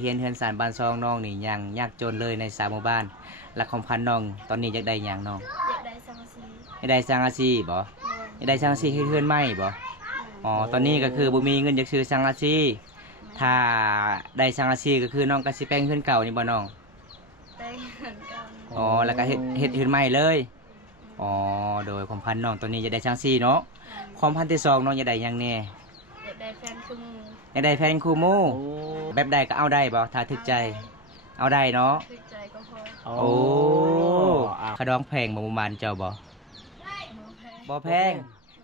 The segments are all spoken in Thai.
เฮียนเฮือนสารบ้านซองน้องนี่ยังยากจนเลยในสามหมู่บ้านและของพันน้องตอนนี้อยากได้หยังน้องอยากได้สังกะสีอยากได้สังกะสีบ่อยากได้สังกะสีให้เฮือนใหม่บ่อ๋อตอนนี้ก็คือบ่มีเงินอยากซื้อสังกะสีถ้าได้สังกะสีก็คือน้องก็สิแปลงเฮือนเก่านี่บ่น้องได้เหมือนกันอ๋อแล้วก็เฮ็ดเฮือนใหม่เลยอ๋อโดยของพันน้องตอนนี้อยากได้สังกะสีเนาะของพันที่สองน้องอยากได้หยังแน่อยากได้แฟนคือหมูอยากได้แฟนคู่หมู่แบบใดก็เอาได้บ่ถ้าถึกใจเอาได้เนาะถึกใจก็พอโอ้ขดองแพงบ่ประมาณเจ้าบ่บ่แพง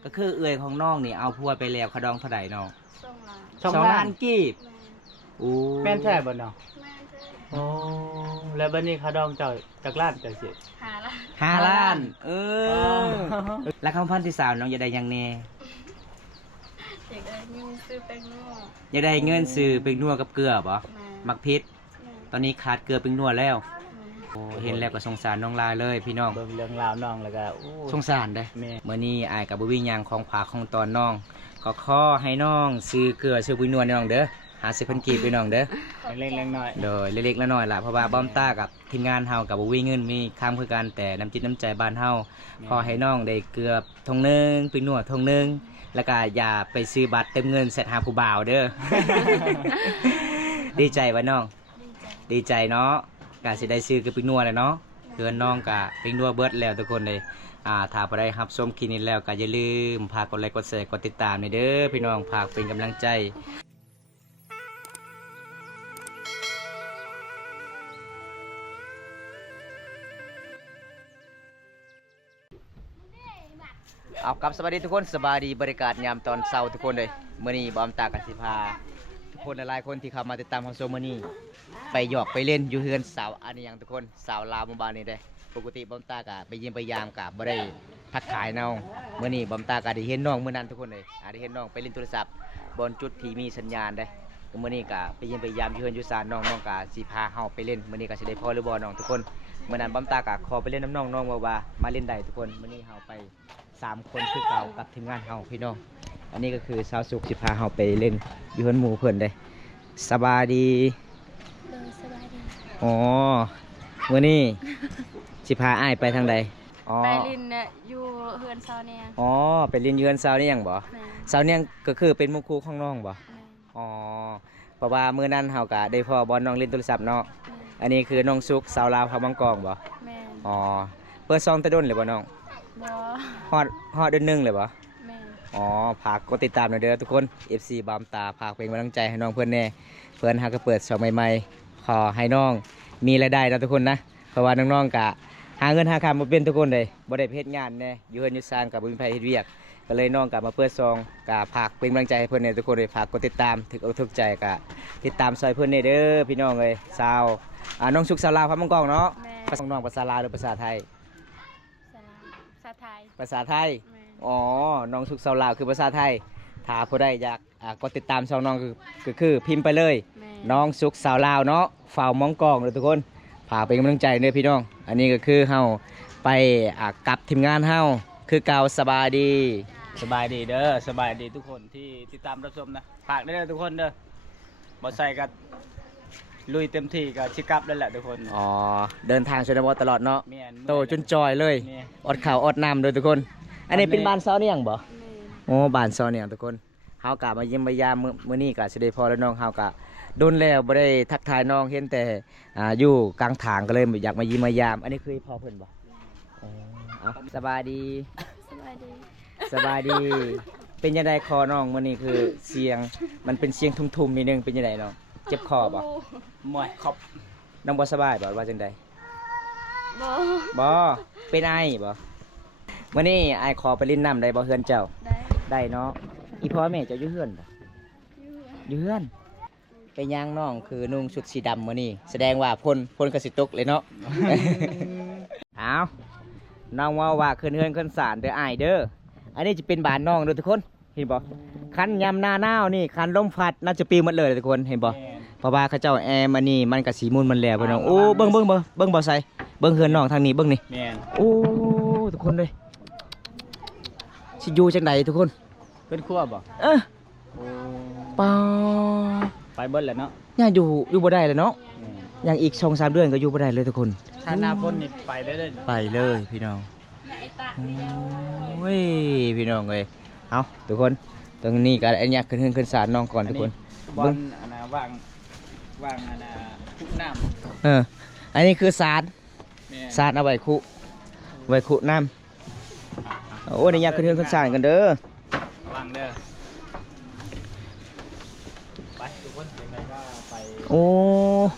ก็คือเอื้อยของน้องนี่เอาพัวไปแล้วขดองเท่าใดน้อง2 ล้านกีบโอ้แม่นแท้บ่เนาะแม่นเด้อโอ้แล้วบัดนี้เขาดองเจ้าจักล้านจังสิ5 ล้าน5 ล้านแล้วคำพันที่3น้องอยากได้หยังแน่อยากได้เงินซื้อแป้งนัวอยากได้เงินซื้อเป็งนัวกับเกลือบ่มักพริกตอนนี้ขาดเกลือเป็งนัวแล้วโอ้เห็นแล้วก็สงสารน้องลายเลยพี่น้องเบิ่งเรื่องราวน้องแล้วก็สงสารเด้มื้อนี้อ้ายก็บ่มีหยังของฝากของตอนน้องก็ขอให้น้องซื้อเกลือซื้อเป็งนัวน้องเด้อ50,000กีบพี่น้องเด้อเล็กๆน้อยโดยเล็กๆน้อยๆล่ะเพราะว่าบ้อมต้ากับทีมงานเฮากับบ่มีเงินมีค้ำคือกันแต่น้ำจิตน้ำใจบ้านเฮาขอให้น้องได้เกลือทงนึงเป็งนัวทงนึงแล้วก็อย่าไปซื้อบัตรเต็มเงินเสร็จหาผู้บ่าวเด้อ ดีใจวะน้องดีใจเนาะกะสิได้ซื้อกับเป็งนัวเลยเนาะเดือนน้องกะเป็งนัวเบิดแล้วทุกคนเลยถ้าบ่ได้รับชมคลิปนี้แล้วก็อย่าลืมฝากกดไลค์กดแชร์กดติดตามนี่เด้อพี่น้องฝากเป็นกำลังใจเอากับสวัสดีทุกคนสบายดีบริการยามตอนเช้าทุกคนเลยมื้อนี้บอมตากสิพาทุกคนหลายๆคนที่เข้ามาติดตามของโซมื้อนี้ไปหยอกไปเล่นอยู่เฮือนสาวอันนี้ยังทุกคนสาวลาวหมู่บ้านนี้เด้ปกติบอมตากะไปเยี่ยมไปยามกะบ่ได้ทักทายน้องมื้อนี้บอมตากะได้เห็นน้องมื้อนั้นทุกคนเลยได้เห็นน้องไปเล่นโทรศัพท์บนจุดที่มีสัญญาณเด้มื้อนี้กะไปเยี่ยมไปยามอยู่เฮือนอยู่ศาลน้องกะสิพาเฮาไปเล่นมื้อนี้กะสิได้พอหรือบ่น้องทุกคนมื้อนั้นบอมตากะขอไปเล่นน้ำน้องว่ามาเล่นได้ทุกคนมื้อนี้เฮาไป3 คนคือเก่ากับทีมงานเฮาพี่น้องอันนี้ก็คือสาวสุขสิพาเฮาไปเล่นอยู่เฮือนหมู่เพิ่นเด้สบายดีสบายดีอ๋อมื้อนี้สิพาอ้ายไปทางใดอ๋อไปลินเนี่ยอยู่เฮือนซาวเนี่ยอ๋อไปเรียนอยู่เฮือนสาวนี่หยังบ่สาวเนี่ยก็คือเป็นหมู่ครูของน้องบ่อ๋อเพราะว่ามื้อนั้นเฮาก็ได้พอบอลน้องเล่นโทรศัพท์เนาะอันนี้คือน้องสุขสาวลาวเขาบางกองบ่แม่อ๋อเปิดซองแต่ดนเลยบ่น้องบ่ฮอดเดือนนึงเลยบ่ แม่อ๋อฝากกดติดตามหน่อยเด้อทุกคน FC บามตาฝากเป็นกำลังใจให้น้องเพื่อนแน่เพื่อนหาก็เปิดช่องใหม่ๆขอให้น้องมีรายได้นะทุกคนนะเพราะว่าน้องๆกะหาเงินหาคำมาเป็นทุกคนเลยบ่ได้ไปเฮ็ดงานแน่อยู่เฮือนอยู่ซานกับบ่มีไผเฮ็ดเวียกก็เลยน้องกะมาเปิดซองกะฝากเป็นกำลังใจให้เพื่อนแน่ทุกคนเลยฝากกดติดตามถึกอกถึกใจกะติดตามซอยเพื่อนแน่เด้อพี่น้องเลยสาวน้องสุขสาวลาวพับมังกรเนาะภาษาน้องภาษาลาวหรือภาษาไทยภาษาไทยภาษาไทยอ๋อน้องสุขสาวลาวคือภาษาไทยถ้าผู้ใดอยากกดติดตามช่องน้องคือพิมพ์ไปเลยน้องสุขสาวลาวเนาะฝ่าวมองกองเลยทุกคนฝากเป็นกำลังใจด้วยพี่น้องอันนี้ก็คือเฮาไปกับทีมงานเฮาคือเก่าสบายดีเด้อสบายดีทุกคนที่ติดตามรับชมนะฝากได้เลยทุกคนเด้อบ่ใส่กันลุยเต็มที่กับชิกับนั่นแหละทุกคนอ๋อเดินทางชนบทตลอดเนาะโตจนจอยเลยอดข่าวอดน้ำโดยทุกคนอันนี้เป็นบ้านซ้อนี่ยังบ่โอ้บ้านซ้อนี่ยังทุกคนเฮากะมาเยี่ยมมายามมื้อนี้กะสิได้พอแล้วน้องเฮากะโดนแล้วบ่ได้ทักทายน้องเห็นแต่อยู่กลางทางก็เลยอยากมายิ้มมายามอันนี้คือพ่อเพิ่นบ่อ๋อสบายดีเป็นยังไงคอน้องมื้อนี้คือเสียงมันเป็นเสียงทุ้มๆนิดนึงเป็นยังไงน้องเจ็บคอบ่มวยครบน้องบ่สบายบ่ว่าจังได๋บ่เป็นไอบ่มื้อนี้อ้ายขอไปลิ้นน้ำได้บ่เฮือนเจ้าได้เนาะอีพ่อแม่เจ้าอยู่เฮือนบ่อยู่เฮือนไปย่างน้องคือนุ่งชุดสีดำมื้อนี้แสดงว่าพ่นก็สิตกเลยเนาะ อ้าวน้องว่าขึ้นเฮือนขึ้นศาลเด้ออ้ายเด้ออันนี้จะเป็นบ้านน้องเด้อทุกคนเห็นบ่คันยามหน้าหนาวนี่คันลมพัดน่าจะปีหมดเลยทุกคนเห็นบ่เพราะว่าเขาเจ้าแอร์มันนี่มันก็สีมูลมันแล้วพี่น้องโอ้เบิ่งบ่ใส่เบิ่งเฮือนน้องทางนี้เบิ่งนี่แม่นโอ้ทุกคนเลยสิอยู่จังได๋ทุกคนเป็นครัวบ่โอ้ปาไปเบิดแหละเนาะ ย่างอยู่บ่ได้เลยเนาะอย่างอีก2-3 เดือนก็อยู่บ่ได้เลยทุกคน ถ้าหน้าพ้นนี่ไปได้เลย ไปเลยพี่น้อง ไอ้ตา โอ้ยพี่น้องเอ้ยเอาทุกคนตรงนี้ก็อันเนี้ยขึ้นศาลน้องก่อนทุกคน บอลอันน่ะวางอันน่ะทุกน้ อันนี้คือศาล ำแม่ ศาลเอาไว้คุน้ำโอ้ยอันเนี้ยขึ้นศาลกันเด้อ วางเด้อไปทุกคนยังไงก็ไป โอ้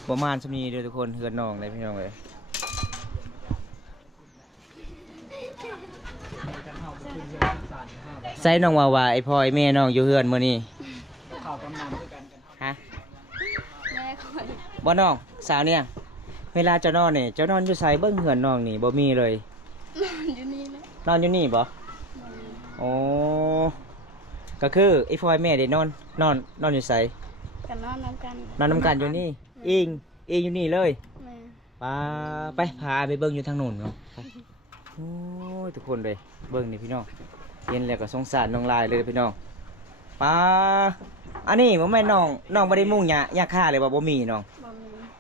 ประมาณสำนี้เด้อทุกคนเฮือนน้องเลยพี่น้องเลยใส่น้องว่าไอ้พ่อไอ้แม่น้องอยู่เฮือนมื้อนี้ เข้ากำนันด้วยกัน ฮะ แม่คอย บ่น้องสาวเนี่ยเวลาเจ้านอนนี่เจ้านอนอยู่ไสเบิ่งเฮือนน้องนี่บ่มีเลย นอนอยู่นี่นะ นอนอยู่นี่บ่โอ้ก็คือไอ้พ่อไอ้แม่ได้นอนอยู่ไส กันนอนน้ำกัน นอนนำกันอยู่นี่อิงอยู่นี่เลย แม่ ไปพาไปเบิ่งอยู่ทางโน้นเนาะไปโอ้ยทุกคนเลยเบิ่งนี่พี่น้องเห็นแล้วก็สงสารน้องลายเลยพี่น้องป้าอันนี้บ่แม่นน้องบ่ได้มุ่งหญ้าค่าเลยบ่มีน้อง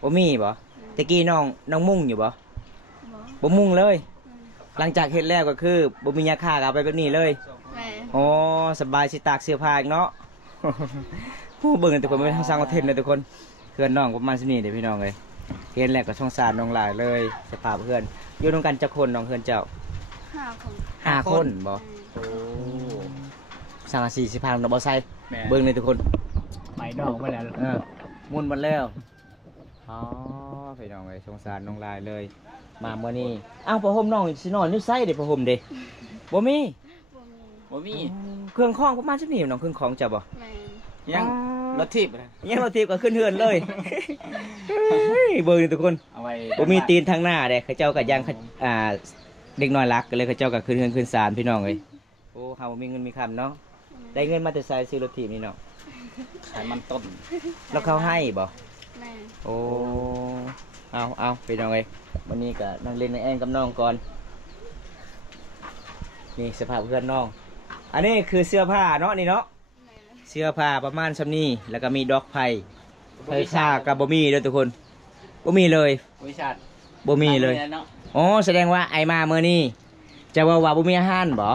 บ่มี บ่ตะกี้น้องมุ่งอยู่บ่ บ่ มุ่งเลย หลังจากเฮ็ดแล้วก็คือบ่มีหญ้าค่าก็เอาไปแบบนี้เลย แม่ อ๋อสบายสิตากเสื้อผ้าอีกเนาะ โอ้เบิ่งทุกคนเป็นทางสร้างคอนเทนต์เลยทุกคนเพื่อนน้องประมาณสินี่เด้อพี่น้องเลยเห็นแล้วก็สงสารน้องหลายเลยสภาพเพื่อนอยู่นำกันจักคนน้องเพื่อนเจ้า 5 คน 5 คนบ่ โอ้ สั่ง40พันดอกบ่ใส่ แม่ เบิ่งเลยทุกคน ไปนอกมาแล้ว มุนหมดแล้วอ๋อพี่น้องเลยสงสารน้องหลายเลย มาเมื่อนี้อ้าวผ้าห่มน้องสินอนอยู่ไสเด้ผ้าห่มเด้บ่มี บ่มี บ่มี เครื่องของประมาณสินี่น้องเครื่องของเจ้าบ่ แม่ ยังรถทิพย์นะ ยังรถทิพย์ก็ขึ้นเฮือนเลย เฮ้ยเบิ่งนี่ทุกคน เอาไว้ บ่มีตีนทางหน้าเด้เขาเจ้าก็ยังเด็กน้อยรักก็เลยเขาเจ้าก็ขึ้นเฮือนขึ้นศาลพี่น้องเอ้ยโอ้เฮาบ่มีเงินมีคำเนาะได้เงินมาแต่ไสซื้อรถถีบนี่เนาะ ขายมันต้น Dạ. แล้วเขาให้บ่ แม่ โอ้เอาพี่น้องเอ้ยวันนี้ก็นั่งเล่นในแอ่งกับน้องก่อนนี่สภาพเพื่อนน้องอันนี้คือเสื้อผ้าเนาะนี่เนาะ แม่ เสื้อผ้าประมาณซำนี้แล้วก็มีดอกไผ่ไผ่ชากับบ่มีเด้อทุกคนบ่มีเลย วิชา บ่มีเลย เนาะ อ๋อแสดงว่าไอมาเมื่อนี้จะว่าบ่มีอาหารบ่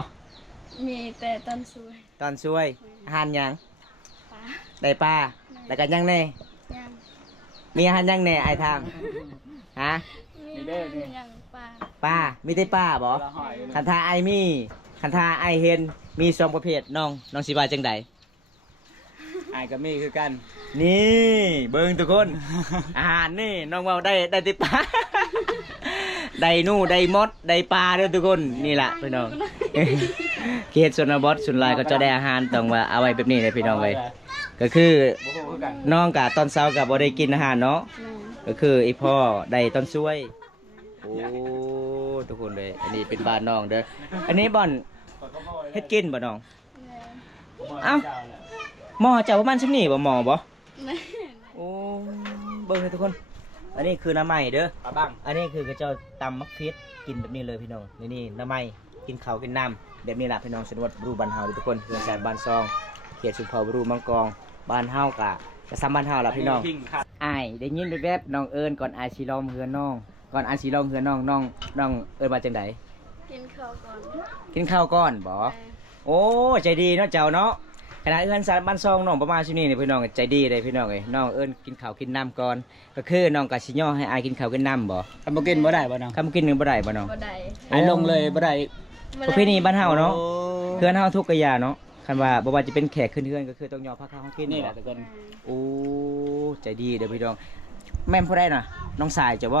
มีแต่ต้นสวย ตอนช่วยอาหารหยัง ปลา ได้ปลาแล้วก็หยังแน่ ย่าง มีอาหารหยังแน่ไอทางฮะ มีย่างปลา ปลามีแต่ปลาบ่ ละหอยอยู่ คั นะ นทาไอมีคันทาไอเห็นมีสองประเภทน้องสิว่าจังได ไอ้ายกับมี่คือกัน นี่เบิ่งทุกคน อาหารนี่น้องเว้าได้แต่ปลา ได้หนูได้มดได้ปลาเด้อทุกคนนี่ล่ะพี่น้อง เขตชนบทส่วนหลายก็จะได้อาหารต้องว่าเอาไว้แบบนี้เลยพี่น้องเลยก็คือ บ่ฮู้คือกัน น้องกะตอนเช้ากับบ่ได้กินอาหารเนาะ แม่ ก็คือไอพ่อได้ต้นช่วยโอ้ทุกคนเลยอันนี้เป็นบ้านน้องเด้ออันนี้บ่อนเฮ็ดกินบ่น้อง แม่ เอ้าหม้อเจ้าประมาณชั่นี้บ่หม้อบ่ แม่ โอ้เบิ่งเลยทุกคน อันนี้คือน้ำใหม่เด้อ ปลาบัง อันนี้คือเขาเจ้าตำมักเฟสกินแบบนี้เลยพี่น้องนี่น้ำใหม่กินข้าวกินน้ำแบบนี้ล่ะพี่น้องสนวัดรูบ้านเฮาเด้อทุกคนเฮือนแสนบ้านซองเขตชุมพรรูมังกรบ้านเฮากะจะซ้ำบ้านเฮาล่ะพี่น้อง พิงครับ อ้ายได้ยินแวบๆน้องเอิญก่อนอายสิลองเฮือนน้องก่อนอายสิลองเฮือนน้องเอิญมาจังได กินข้าวก่อน กินข้าวก่อนบ่ แม่ โอ้ใจดีเนาะเจ้าเนาะขณะเอิญสารบ้านซองน้องประมาณชั่วนี้นี่พี่น้องใจดีเลยพี่น้องเอ้ยน้องเอิญกินข้าวกินน้ำก่อนก็คือน้องกะสิย่อให้อายกินข้าวกินน้ำบ่ ทำบ่กินบ่ได้บ่น้อง คำกินหนึงบ่ได้บ่น้อง บ่ได้ ไอ้ลงเลยบ่ได้ ประเพณีบ้านเฮาเนาะ โอ้ เฮือนเฮาทุกกะยาเนาะคันว่าบ่ว่าจะเป็นแขกขึ้นเฮือนก็คือต้องย่อผ้าขาวเฮากิน นี่แหละทุกคน โอ้ใจดีเด้อพี่น้องแม่นผู้ใดน่ะน้องสายเจ้าบ่ บ่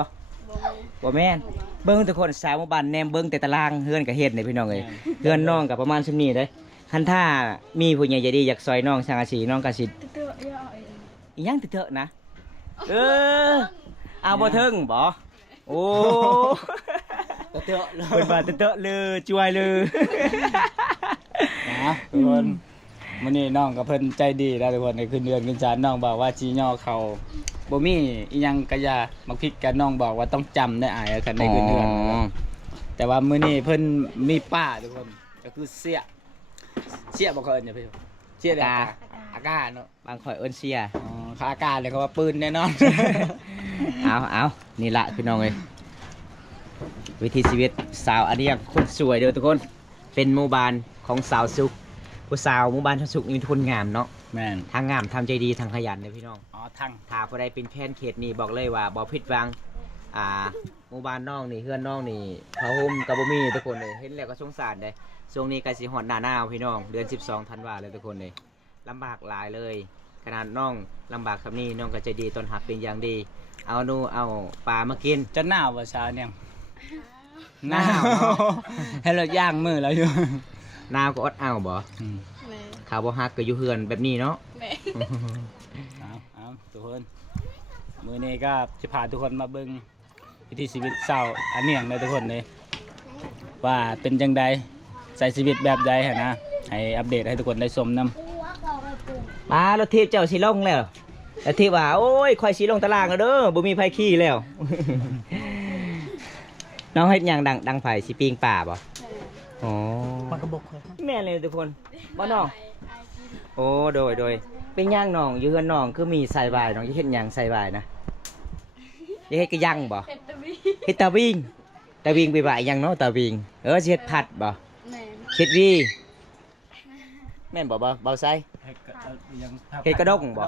มี บ่แม่นเบิ่งทุกคนสาวหมู่บ้านแนมเบิ่งแต่ตารางเฮือนก็เฮ็ดนี่พี่น้องเอ้ยเฮือนน้องก็ประมาณซุมนี้เด้คันถ้ามีผู้ใหญ่ใจดีอยากซอยน้องสังกะสีน้องก็สิ ตัวเยอะเอง อีหยังเถอะนะเออเอาบ่ถึงบ่โอ้ เตอะๆเลย เพิ่นว่าเถอะเลยจวยเลย นะทุกคนมื้อนี้น้องกับเพิ่นใจดีแล้วทุกคนในคืนเดือนคืนจานน้องบอกว่าจีย่อเขาบ่มีอีหยังกะยามักพริกกันน้องบอกว่าต้องจำได้อายกันในคืนเดือนนะครับแต่ว่ามื้อนี้เพิ่นมีป้าทุกคนก็คือเสียบ่เคยเอิ้นเนี่ยพี่เสียเด้ออากาศเนาะ บางข่อยเอิ้นเสีย อ๋อ ขาอากาศเลยเขาว่าปืนแน่นอน เอานี่ละพี่น้องเอ้ยวิถีชีวิตสาวอันนี้ยังคนสวยเด้อทุกคนเป็นหมู่บ้านของสาวสุขผู้สาวหมู่บ้านทางสุขมีทุนงามเนาะ แม่น ทางงามทำใจดีทางขยันเด้อพี่น้อง อ๋อทั้ง ถ้าผู้ใดเป็นแฟนเขตนี่บอกเลยว่าบ่ผิดหวังหมู่บ้านน้องนี่เฮือนน้องนี่ผ้าห่มกับบ่มีทุกคนเลยเห็นแล้วก็สงสารเด้ช่วงนี้ใกล้สิฮอดหน้าหนาวพี่น้องเดือน12ธันวาเลยทุกคนเลยลำบากหลายเลยขนาดน้องลำบากคำนี้น้องก็ใจดีต้อนรับเป็นอย่างดีเอาหนูเอาปลามากิน จะหนาวว่าเช้าเนี่ย หนาวเนาะ ให้เราย่างมือแล้วอยู่ หนาวก็อดเอาบ่ แม่ ข่าวบ่ฮักก็อยู่เฮือนแบบนี้เนาะ แม่ เอาทุกคนมือนี้ก็จะพาทุกคนมาเบิ่งวิถีชีวิตเศร้าอันเนียงเลยทุกคนเลยว่าเป็นจังใดใส่ชีวิตแบบใดหั่นนะให้อัปเดตให้ทุกคนได้ชมนํ ปลารถทิพย์เจ้าสิลงแล้วแล้วที่ว่าโอ้ยข่อยสิลงตารางแล้วเด้อบ่มีไผขี่แล้ว น้องเฮ็ดหยังดังไผสิปิ้งป่าบ่อ๋อ มันก็บกเลย แม่นเลยทุกคนบ่น้องโอ้โดยเป็นหยังน้องอยู่เฮือนน้องคือมีใส่บายน้องจะเฮ็ดหยังใส่บายนะจะเฮ็ดกระยังบ่ เฮ็ดตะวี เฮ็ดตาวิ่งไปบ่ายหยังเนาะตาวิ่งสิเฮ็ดผัดบ่ แม่ เฮ็ดวีแม่นบ่เบาไซ เฮ็ดกระด้งบ่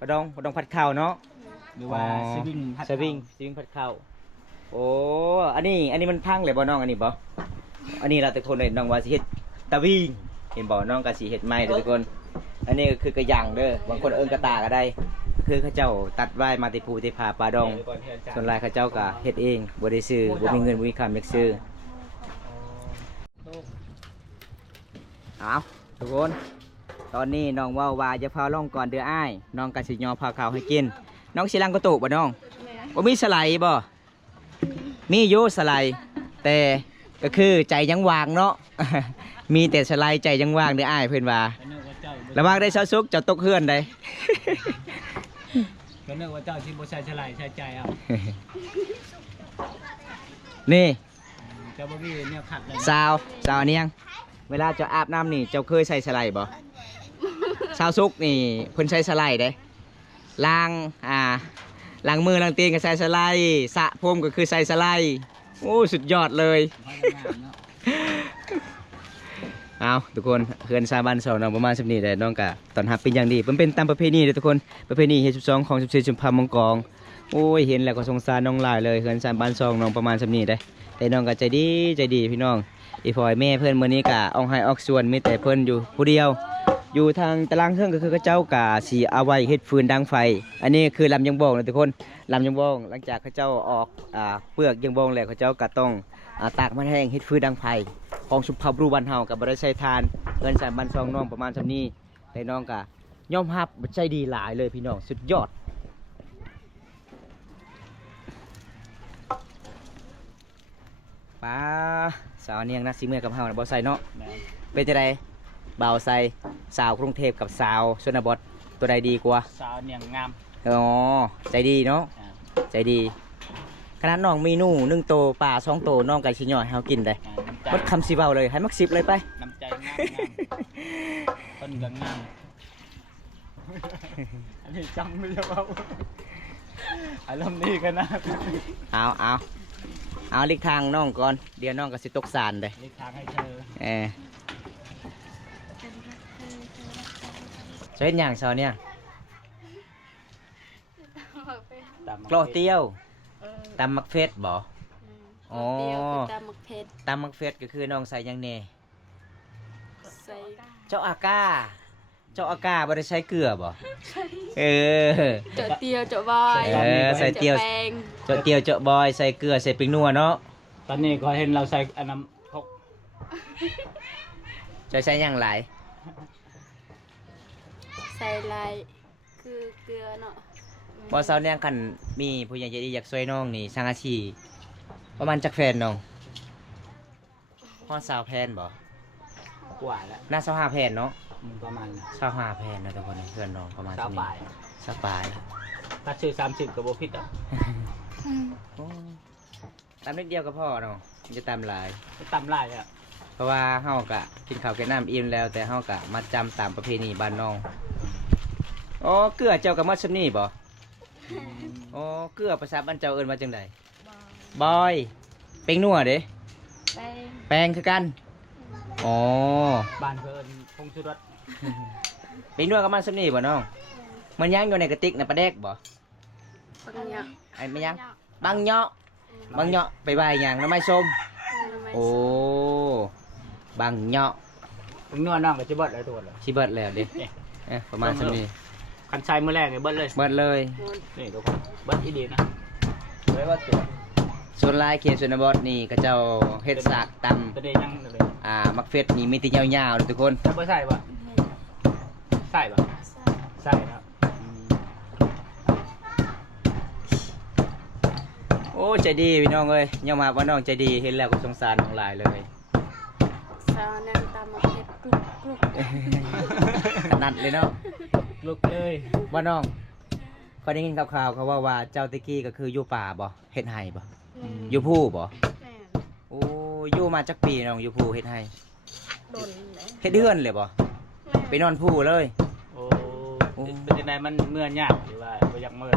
กระดองผัดข้าวเนาะ หรือว่าสวิงพัด สวิงผัดข้าวโอ้อันนี้มันพังเลยบ่น้องอันนี้บ่อันนี้เราแต่คนเลยน้องว่าสิเฮ็ดตาวิ่งเห็นบ่น้องก็สิเฮ็ดไม้เด้อทุกคน อันนี้ก็คือกระยังเด้อบางคนเอิ้นกระตาก็ได้คือเขาเจ้าตัดไว้มาติภูติพาปลาดองส่วนหลายเขาเจ้าก็เฮ็ดเองบ่ได้ซื้อบ่มีเงินบ่มีคำอยากซื้อเอาทุกคนตอนนี้น้องว่าจะพาล่องก่อนเด้ออ้ายน้องก็สิยอพาข้าวให้กินน้องสิลังกระตุกบ่น้อง แม่ บ่มีสไลด์บ่มีอยู่สไลด์แต่ก็คือใจยังว่างเนาะ มีแต่สไลด์ใจยังว่างเด้ออ้ายเพิ่นว่าระวังได้เช้าสุกเจะตกเฮือนได้ ก็นึกว่าเจ้าที่บ่ใช่ฉลายใช้ใจเอา นี่ เจ้าบ่มีเนี่ยขัดเลย สาวเนียงเวลาเจ้าอาบน้ำนี่เจ้าเคยใส่สไลด์บ่สาวสุกนี่เพิ่นใช้สไลด์เด้ล้างล้างมือล้างตีนก็ใส่สไลด์สระผมก็คือใส่สไลด์โอ้สุดยอดเลย เอาทุกคนเฮือนซาบันสองน้องประมาณ10นี้แต่น้องกะตอนหับเป็นอย่างดีมันเป็นตามประเพณีเลยทุกคนประเพณีเฮ็ด12ของ14จุมพามงกองโอ้ยเห็นแล้วก็สงสารน้องหลายเลยเฮือนซาบันสองน้องประมาณ10นี้ได้แต่น้องก็ใจดีพี่น้องอีพอยแม่เพิ่นมื้อนี้กะออกให้ออกส่วนมีแต่เพิ่นอยู่ผู้เดียวอยู่ทางตารางเครื่องก็คือเขาเจ้ากะสิเอาไว้เฮ็ดฟืนดังไฟอันนี้คือลำยังบองนะทุกคนลำยังบองหลังจากเขาเจ้าออกเปลือกยังบองแล้วเขาเจ้าก็ต้องตากมันแห้งเฮ็ดฟืนดังไฟของสุภาพบุรุษบ้านเฮากับบริษัททานเงิน3,000 2น้องประมาณซำนี้แต่น้องก็ยอมรับใจดีหลายเลยพี่น้องสุดยอดป้าสาวเนียงนะสิเมื่อกับเฮาน่ะบ่ใส่เนาะเป็นจังไดบ่าวใส่สาวกรุงเทพกับสาวชนบทตัวใดดีกว่า สาวเนี่ยงาม อ๋อใจดีเนาะใจดีขนาดน้องมีหนู1โตปลา2โตน้องก็สิย่อยให้เฮากินได้ น้ำใจ มดคำสิเบาเลยให้มัก10เลยไป น้ำใจงามคนก็งามอันนี้จังไม่ใช่เปล่าอารมณ์ดีกันนะ เอาลิกทางน้องก่อนเดี๋ยวน้องก็สิตกสารเลย เลีกทางให้เธอ ใช้อย่างเช้าเนี่ย ตาม กลอเตี้ยว เออ ตำมักเฟสบ่ อ๋อ เดียวคือตามหมึกเผ็ด ตำมักเฟสก็คือน้องใส่หยังแน่ ใส่ เจ้าอากาบ่ได้ใช้เกลือบ่เออ เจาะเตียวเจาะบอย เออใส่เตียว แปง เจ้าเตียวเจ้าบอยใส่เกลือใส่ปิงนัวเนาะ ตอนนี้ก็เห็นเราใส่อันน้ำพก เจะใช้หยังหลาย ใส่ลายคือเกลือเนาะ บ่เช้าเนี่ยคันมีผู้ใหญ่ใจดีอยากช่วยน้องนี่สังอาชีพประมาณจักแฟนน้องฮอด20แผ่นบ่ กว่าแล้ว น่า25แผ่นเนาะ ประมาณ 25แผ่นนะทุกคนเพื่อนน้องประมาณ สาว นี้ บ่าย สบาย ถ้าชื่อ30ก็บ่ผิดอ่ะ ตามนิดเดียวก็พอเนาะมันจะตามหลาย ตำลายอ่ะ เพราะว่าเฮากะกินข้าวกินน้ำอิ่มแล้วแต่เฮากะมาจำตามประเพณีบ้านน้อง อ๋อเกลือเจ้ากับมัดซำนี่บ่อ๋อเกลือภาษาบ้านเจ้าเอิ้นว่าจังได๋ บอบ อยเป็งนัวเด้ แป้ง แปลงคือกันอ๋อ บ้านเพิ่นพงสุรส เป็งนัวกับมันซำนี่บ่น้องมันยังอยู่ในกระติกน่ะปลาแดกบ่ ปังเนาะ ไอ้มันยังบังเหาะบังเหาะไปบายหยังน้ำไม้ส้มโอ้บังเหาะ ถึงนัวน้องก็จะเบิดเลยตัวเลย สิเบิดแล้วเด้ประมาณซำนี้ คันใช้มื้อแรกนี่เบิดเลย เบิดเลย นี่ทุกคนเบิดอีดีนะไว้ว่าตัว ส่วนลายเขตชนบทนี่ก็เจ้าเฮ็ดสากต ตัวเดยังเลย ำมักเฟสนี่มีแต่ยาวๆเลยทุกคน จะบ่ใส่บ่ใส่บ่ใส่ครับ โอ้ใจดีพี่น้องเอ้ยยอมรับว่าน้องใจดีเห็นแล้วก็สงสารน้องหลายเลย สาวนั่งตามมาเก็บกรุบกรุบ ถนัดเลยเนาะ ลุกเลย ว่าน้องเขาได้ยินข่าวๆเขาว่าเจ้าตะกี้ก็คืออยู่ป่าบ่เฮ็ดไห่บ่อยู่ภูบ่ แม่ โอ้อยู่มาจักปีน้องอยู่ภูเฮ็ดไห่ โดนเลย เฮ็ดเดือนเลยบ่ไปนอนภูเลย โอ้เป็นจังไดมันเมื่อยยากหรือว่าบ่อยากเมื่อย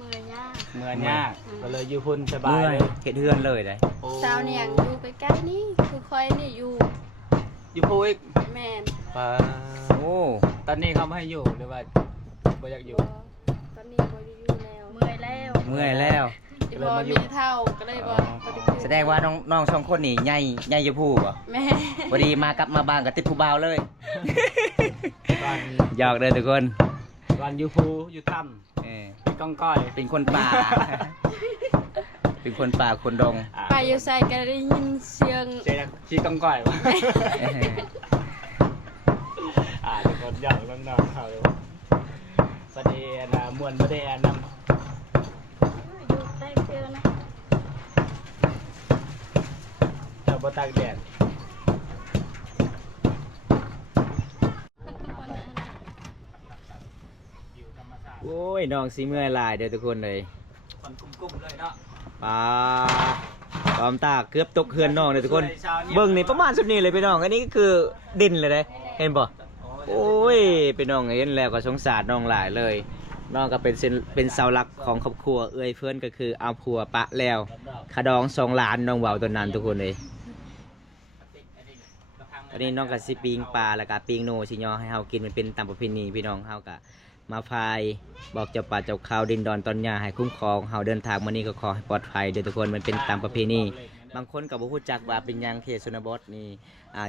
มือยาก เมื่อยยากก็เลยอยู่พุ่นสบาย เมื่อ เลย ย เฮ็ดเดือนเลยได้ โอ้ สาวเนี่ยอยู่ใกล้ๆนี่คือคอยนี่อยู่ อยู่ภูอีก แม่น ปา โอ้ ตอนนี้เขาไม่ให้อยู่หรือว่าบ่อยากอยู่ ตอนนี้บ่ได้อยู่แล้วเมื่อยแล้ว เมื่อยแล้ว ที่พอมีเท่าก็เลยบ่บ่ได้ แสดงว่าน้องสองคนนี่ใหญ่อยู่ภูบ่ แม่ พอดีมากลับมาบ้านกับติดผู้บ่าวเลย บ้าน หยอกเลยทุกคน บ้านอยู่ภูอยู่ถ้ เออ ำเป็นก้องก้อย เป็นคนป่า เป็นคนป่าคนดง ไปอยู่ใส่ก็ได้ยินเสียง เจ๊ชี้ก้องก้อยวะ เออ ทุกคนหยอกน้องๆเขาเลยประเดี๋ยวนะมวนประเดี๋ยวนำ อยู่ใต้เตียงนะ เจ้าบ่ตากแดด โอ้ยน้องสีเมื่อยหลายเด้อทุกคนเลย คนกุ้มๆเลยเนาะ ป่าปอมตาเกือบตกเฮือนน้องเลยทุกคน เบิ่งนี่ประมาณสักนี้เลยพี่น้อง อันนี้ก็คือดินเลยเด้เห็นบ่โอ้ยพี่น้องเห็นแล้วก็สงสารน้องหลายเลย น้องก็เป็นเสาหลักของครอบครัวเอ้ยเพื่อนก็คือเอาผัวปะแล้วขะดอง2 ล้านน้องเบาตัวนั้นทุกคนเลย อันนี้น้องกับสิปิงปลาแล้วก็ปิงโนชิยอให้เฮากินมันเป็นตามประเพณีพี่น้องเฮาก็มาพายบอกเจ้าป่าเจ้าเขาดินดอนตอนหญ้าให้คุ้มครองเฮาเดินทางมานี่ก็ขอให้ปลอดภัยเด้อทุกคนมันเป็นตามประเพณีบางคนก็บ่ฮู้จักว่าเป็นหยังเขตชนบทนี่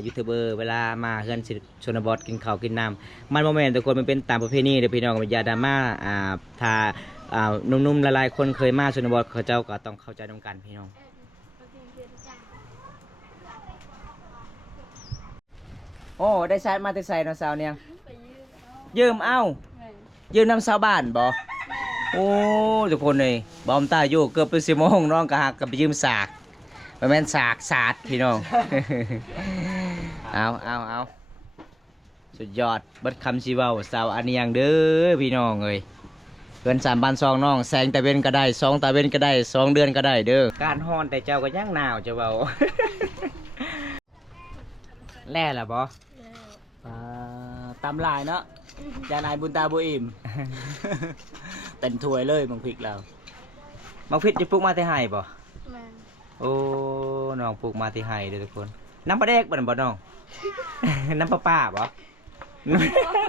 ยูทูบเบอร์เวลามาเฮือนชนบทกินข้าวกินน้ำมันบ่แม่นทุกคนมันเป็นตามประเพณีเด้อพี่น้องอย่าดราม่าถ้าหนุ่มๆหลายๆคนเคยมาชนบทเขาเจ้าก็ต้องเข้าใจนำกันพี่น้อง โอ้ได้ใช้มาแต่ใส่เนาะสาวเนี่ย ไปยืมเอา ยืมเอ้า แม่ ยืมน้ำชาวบ้านบ่โอ้ทุกคนเลยบอมตาอยู่เกือบเป็น10 โมงน้องก็หักกับไปยืมสากบ่แม่นสากสาดพี่น้อง เอาสุดยอดเบิดคำสิเว้าสาวอันนี้ยังเด้อพี่น้องเอ้ยเกิน3 บ้าน2น้องแสงตะเวนก็ได้2ตะเวนก็ได้2 เดือนก็ได้เด้อการฮ้อนแต่เจ้าก็ยังหนาวจะเว้า แล่ล่ะบ่ ตำลายเนาะยานายบุญตาบุอิ่ม เต็มถ้วยเลยมังพริกเรา มังฟิดจะปลูกมาแต่ไห้บ่ แม่ โอ้น้องปลูกมาที่ไห้เด้อทุกคน น้ำปลาแดกบ่นบ่น้อง น้ำปลาป้าบ่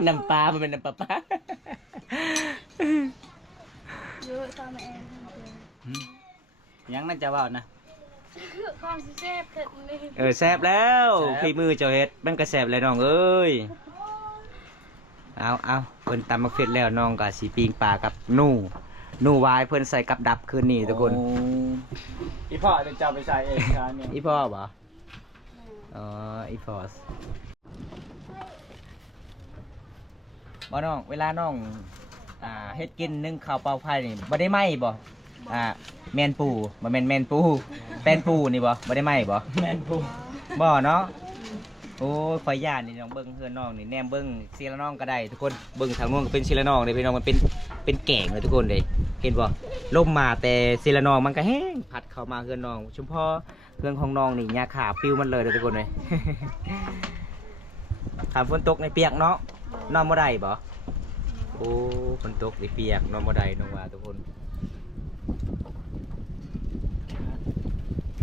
น้ำปลามันเป็นน้ำปลาป้า เยอะตามแอนทั้งเดือน ยังนั่นจะว่านะ ความสิแซ่บเผ็ดนี่ แซ่บแล้ว แซ่บ พี่มือเจ้าเฮ็ดมันก็แซ่บแล้วน้องเอ้ยเอาเพิ่นตำมักเฟ็ดแล้วน้องก็สิปิ้งปลากับหนูวายเพิ่นใส่กับดับคืนนี้ทุกคน โอ้อีพ่อจะเจ้าไปใส่เองครับเนี่ย อีพ่อบ่อ๋ออีพ่อบ่น้องเวลาน้องเฮ็ดกินนึ่งข้าวเปล่าไผ่นี่บ่ได้ไหม้บ่แม่นปูบ่แม่นแม่นปูแป้นปูนี่บ่ได้ไหม้บ่ แมนพู บ่เนาะโอ้ยขอยย่านนี่น้องเบิ่งเฮือนน้องนี่แนมเบิ่งซีละน้องก็ได้ทุกคนเบิ่งทางนู้นก็เป็นซีละน้องเลยพี่น้องมันเป็นแก่งเลยทุกคนเลยเห็นบ่ลมมาแต่ซีละน้องมันก็แห้งพัดเข้ามาเฮือนน้องชุมพอเฮือนของน้องนี่หญ้าขาปิวมันเลยเด้อทุกคนเลย ถามฝนตกในเปียกเนาะนอนบ่ได้บ่ โอ้ฝนตกดิเปียกนอนบ่ได้น้องว่าทุกคน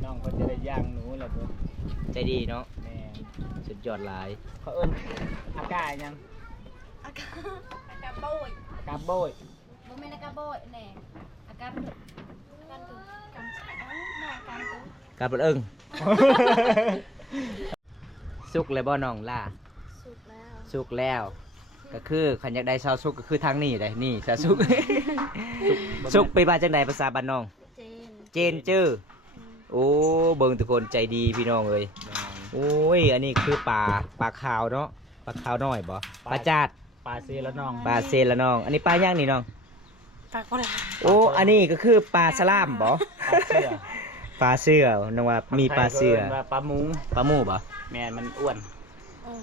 น้องก็จะได้ย่างหนูแหละเพิ่น ใจดีเนาะ แม่น สุดยอดหลาย เขาเอิ้นอากาศยัง อากาโบย อากาศโบย บ่แม่นอากาโบยแน่อากาตุอากาตุกำเอ้าน้องกำตุ กลับรถเอิง สุกเลยบ่น้องล่า สุกแล้ว สุกแล้ว ก็คือขันอยากได้ชาวสุกก็คือทางนี้เลยนี่ชาวสุก สุกไปบ้านจังใดภาษาบ้านน้อง เจน เจนจื้อโอ้เบิ่งทุกคนใจดีพี่น้องเลยโอ้ยอันนี้คือปลาขาวเนาะปลาขาวน้อยบ่ปลาจาด ปลาเซแล้วน้อง ปลาเซนละน้อง อันนี้ปลาย่างนี่น้อง ฝากบ่ได้ โอ้อันนี้ก็คือปลาสลามบ่ ปลาเสือ ปลาเสือน้องว่ามีปลาเสือ ปลาหมู ปลาหมูบ่ แม่นมันอ้วน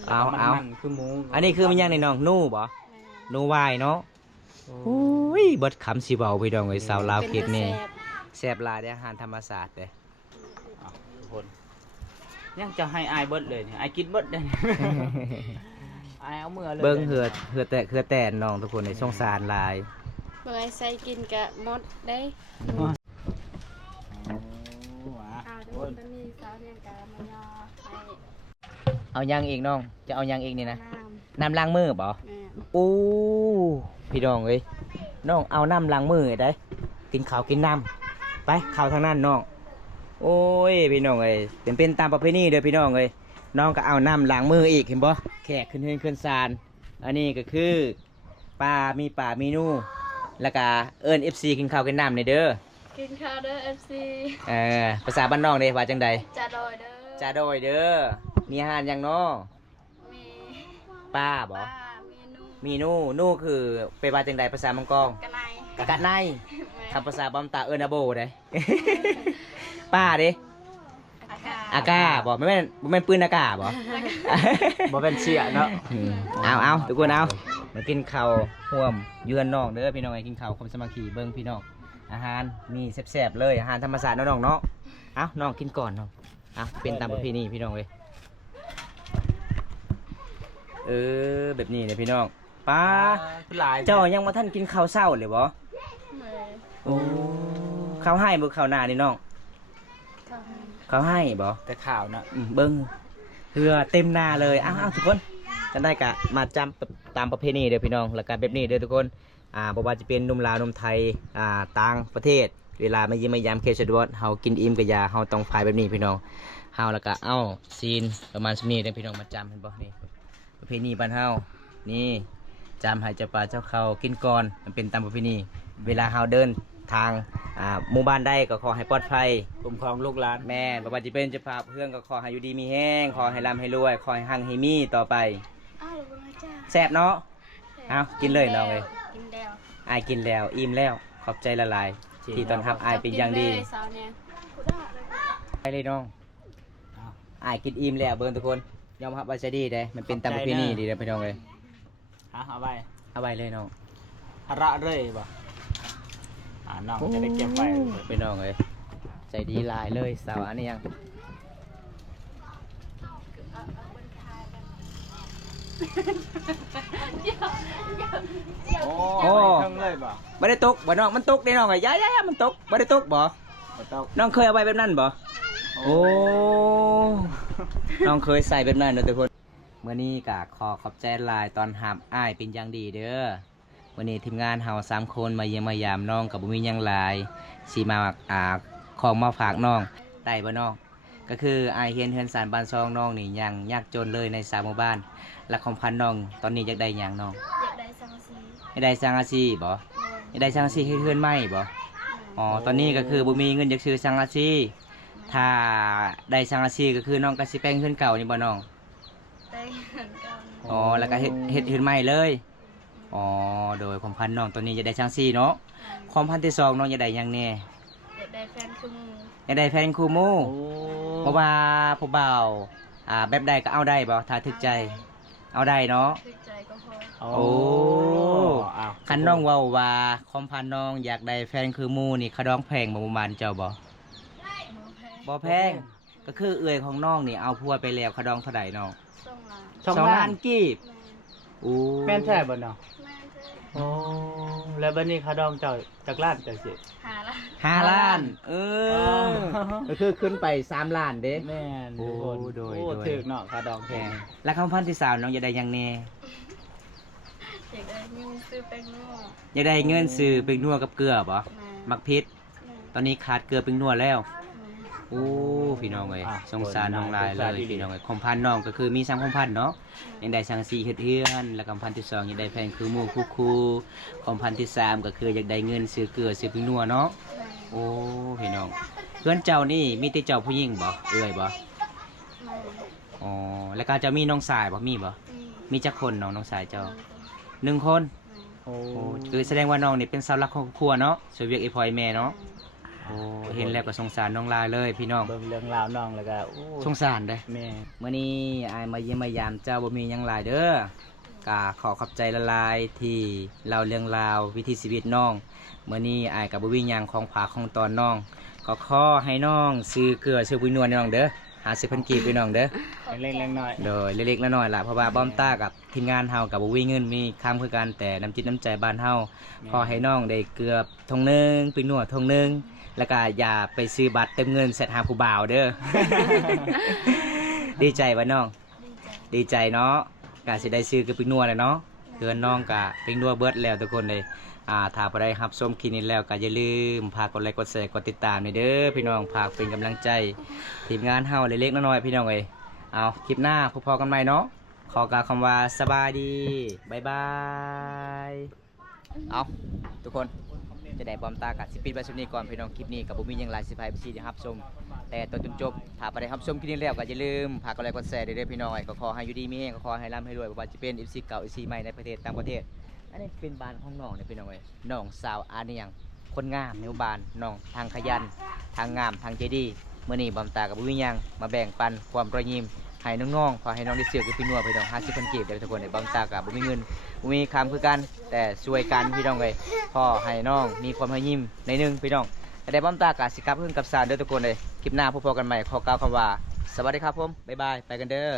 เอา มันคือหมู อันนี้คือมันย่างนี่น้องนูบ่นูวายเนาะโอ้ยเบิดคำสิเบาพี่น้องเอ้ยสาวลาวเขตนี่แซ่บหลายได้อาหารธรรมศาสตร์เด้ อ้าวทุกคนยังจะให้อายเบิดเลยเนี่ยอายกินเบิดเลย อายเอามือเลย เบิ้งเหือแต่น้องทุกคนในสงสารหลาย เบิ่งไอ้ใส่กินกะหมดได้ โอ้หวา อ่าทุก โอ้ คน ย ตอนนี้สาวเรียนกะมายอให้ เอายังอีกน้อง จะเอายังอีกนี่นะ น้ น้ำล้างมือบ่ ำแม่ อู้พี่น้องเอ้ยน้องเอาน้ำล้างมือได้กินข้าวกินน้ำไปข้าวทางนั้นน้องโอ้ยพี่น้องเอ้ยเป็นตามประเพณีเด้อพี่น้องเอ้ยน้องก็เอาน้ำล้างมืออีกเห็นบ่แขกขึ้นเฮือนขึ้นศาลอันนี้ก็คือปลามีนูแล้วก็เอิ้น FC กินข้าวกินน้ำนี่เด้อ กินข้าวเด้อ FC ภาษาบ้านนอกเด้ว่าจังใด จะโดยเด้อ จ้าโดยเด้อมีอาหารหยังน้อ มี ป้าบ่ ป้ามีนุ่ม มีนูคือไปว่าจังใดภาษามังกร กะไน กัดใน แม่ คำภาษาบอมตาเอินอาโบได้ ป้าเด้ อากา อากาบ่ไม่แม่นปืนอากาบ่ บ่เป็นเสียเนาะ เอาทุกคนเอามากินข้าวร่วมเยือนน้องเด้อพี่น้องไอ้กินข้าวความสามัคคีเบิ่งพี่น้องอาหารมีแซ่บๆเลยอาหารธรรมศาสตร์เนาะน้องเนาะเอาน้องกินก่อนน้องเอาเป็นตามประเพณีพี่น้องเว้ยแบบนี้เลยพี่น้องป้า หลาย เจ้ายังมาท่านกินข้าวเช้าเลยบ่ แม่ โอ้ข้าวให้บ่ข้าวหน้านี่น้อง ข้าวให้ ข้าวให้บ่ แต่ข่าวเนาะ เบิ้งเรือเต็มหน้าเลยอ้าวทุกคนกันได้กะมาจำตามประเพณีเด้อพี่น้องแล้วก็แบบนี้เด้อทุกคนบ่ว่าจะเป็นหนุ่มลาวหนุ่มไทยต่างประเทศเวลามาเยี่ยมมายามเคสะดวกเฮากินอิ่มกะยาเฮาต้องพายแบบนี้พี่น้องเฮาแล้วก็เอาซีนประมาณนี้เด้อพี่น้องมาจำเห็นบ่นี่ประเพณีบ้านเฮานี่จำให้เจ้าป่าเจ้าเขากินก่อนมันเป็นตามประเพณีเวลาเฮาเดินทางหมู่บ้านได้ก็ขอให้ปลอดภัย คุ้มครองลูกหลาน แม่บ่ว่าจะเป็นเจะพาพเพื่อนก็ขอให้อยู่ดีมีแห้งขอให้ร่ำให้รวยขอให้หั่งให้มีต่อไป อ้าวลูกมาจ้า แซ่บเนาะเอากินเลยน้องเลย กินแล้ว อายกินแล้วอิ่มแล้วขอบใจละลายที่ตอนรับอายเป็นอย่างดี กินเลยสาวเนี่ย ไปเลยน้องอายกินอิ่มแล้วเบิ่งทุกคนยอมรับว่าจะดีเด้มันเป็นตามประเพณีดีเด้อพี่น้องเลย เอาไป เอาไว้เลยน้อง หาระเลยบ่น้องจะได้เก็บไว้ พี่น้องเลยใจดีหลายเลยสาวอันนี้ยัง โอ้เทิงเลยบ่ บ่ได้ตกบ่น้องมันตกได้น้องเอ้ยยะมันตกบ่ได้ตกบ่ บ่ต้อง น้องเคยเอาไว้แบบนั้นบ่ โอ้ น้องเคยใส่แบบนั้นเด้อทุกคนเมื่อนี้ก็ขอขอบใจหลายตอนหับอ้ายเป็นอย่างดีเด้อวันนี้ทีมงานเฮา3คนมาเยี่ยมมายามน้องกับบ่มีหยังหลายสิมาของมาฝากน้องได้บ่น้อง ก็คืออ้ายเฮียนเฮือนสารบ้านซองน้องนี่ยังยากจนเลยในสามหมู่บ้านและของพันน้องตอนนี้อยากได้หยังน้อง อยากได้สังสี อยากได้สังอาชีบ่อยากได้สังอาชีเฮ็ดเฮือนใหม่บ่อ๋อตอนนี้ก็คือบ่มีเงินอยากซื้อสังอาชีถ้าได้สังอาชีก็คือน้องก็สิแปลงเฮือนเก่านี่บ่น้อง ได้เหมือนกัน อ๋อ แล้วก็เฮ็ดใหม่เลย อ๋อ โดยความพันน้องตัวนี้จะได้ช่างซี่เนาะ ความพันที่สองน้องจะได้หยังแน่ อยากได้แฟนคือหมู อยากได้แฟนคู่หมู่ โอ้ เพราะว่าผู้บ่าวแบบใดก็เอาได้บ่ถ้าถึกใจ เอาได้เนาะ คือใจก็พอ โอ้ อ้าว คันน้องเว้าว่าความพันน้องอยากได้แฟนคือหมู่นี่เขาดองแพงบ่ประมาณเจ้าบ่ หมูแพง บ่แพง ก็คือเอื้อยของน้องนี่เอาผัวไปแล้วเขาดองเท่าใดน้อง ส่งหลาน ช่องล้าน กีบ แม่ โอ้ แม่นแท้บ่เนาะ แม่เธอ โอ้แล้วบัดนี้ค่าดองเจ้าจักล้านจังสิ หาละ 5 ล้าน เออ อ๋อ ก็คือขึ้นไป3 ล้านเด้ แม่นทุกคน โอ้โดย โอ้ โดย ถึกเนาะค่าดองแพง แล้วคำพันที่สามน้องอยากได้หยังแน่ อยากได้เงินซื้อแป้งนัว อยากได้เงินซื้อเป็นนัวกับเกลือบ่ มา มักพริษ แม่ ตอนนี้ขาดเกลือเป็นนัวแล้ว แม่ โอ้พี่น้องเอ้ย อ่ะ สงสารน้องลาย สง เล สาร ย อีหลี พี่น้องเอ้ยคมพันน้องก็คือมี3คมพันเนาะยังได้สังสีเฮ็ดเฮือนแล้วคมพันที่2ยังได้แพงคือหมู่คู่คมพันที่3ก็คืออยากได้เงินซื้อเกลือซื้อเป็นนัวเนาะ แม่ โอ้พี่น้องเพื่อนเจ้านี่มีแต่เจ้าผู้หญิงบ่เอ้ยบ่ แม่ อ๋อแล้วก็จะมีน้องสายบ่มีบ่ นี่ มีจักคนน้องสายเจ้า น้องตัว 1 คน แม่ โอ้ โอ้คือแสดงว่าน้องนี่เป็นเสาหลักของครอบครัวเนาะช่วยเวียกอีพ่ออีแม่เนาะโอ้เห็นแล้วก็สงสารน้องลายเลยพี่น้อง เบิ่งเรื่องราวน้องแล้วก็โอ้ สงสารเด้อ แม่ มื้อนี้อายมาเยี่ยมมายามเจ้าบ่มีหยังหลายเด้อกะขอขอบใจละลายที่เล่าเรื่องราววิถีชีวิตน้องมื้อนี้อายก็บ่มีหยังของฝากของตอนน้องก็ขอให้น้องซื้อเกลือซื้อปุ๋ยนวลให้น้องเด้อ50,000กีบให้น้องเด้อ เล็กๆน้อย โดยเล็กๆน้อยๆล่ะเพราะว่าบ้อมต้ากับทีมงานเฮากับบ่มีเงินมีค้ำคือกันแต่น้ำจิตน้ำใจบ้านเฮาพอให้น้องได้เกือบทงหนึงปุ๋ยนวลทงหนึงแล้วก็อย่าไปซื้อบัตรเติมเงินเสร็จหาผู้บ่าวเด้อ ดีใจวะน้อง ดีใจ ดีใจเนาะกาสิได้ซื้อกับปิกนัวเลยเนาะเตือนน้องกะปิกนัวเบิดแล้วทุกคนเลยถ้าบ่ได้รับชมคลิปนี้แล้วก็อย่าลืมพากกดไลค์กดแชร์กดติดตามนี่เด้อพี่น้องพากเป็นกำลังใจทีมงานเฮาเล็กๆน้อยๆพี่น้องเอ้ยเอาคลิปหน้าพบกันใหม่เนาะขอกล่าวคำว่าสบายดีบ๊ายบายเอาทุกคนจะได้บอมตากัดสิปิดไว้สุดนี้ก่อนพี่น้องคลิปนี้กับบุมีหยังหลายสิพายไปสิได้รับชมแต่ตอนจนจบถ้าบ่ได้รับชมคลิปนี้แล้วก็อย่าลืมพากกดไลค์กดแชร์เด้อพี่น้องเอ้ยก็ขอให้อยู่ดีมีแรงก็ขอให้ร่ำให้รวยบ่ว่าจะเป็น FC เก่า FC ใหม่ในประเทศต่างประเทศอันนี้เป็นบ้านของน้องเนี่ยพี่น้องเอ้ยน้องสาวอาเนียงคนงามในหมู่บ้านน้องทางขยันทางงามทางใจดีมื้อนี้บอมตากับบุมีหยังมาแบ่งปันความรอยยิ้มให้น้องๆขอให้น้องได้เสือกับพี่นัวพี่น้อง50,000กีบเด้อทุกคนเด้อบอมตากับบุมีเงินบุมีคำคือกันแต่ช่วยกันพี่น้องเอ้ยพอให้น้องมีความรอยยิ้มในหนึงพี่น้อง แต่ได้บอมตากาสิกลับขึ้นกับสารเด้อทุกคนเลยคลิปหน้าพบกันใหม่ขอกล่าวคำว่าสวัสดีครับผมบ๊ายบายไปกันเด้อ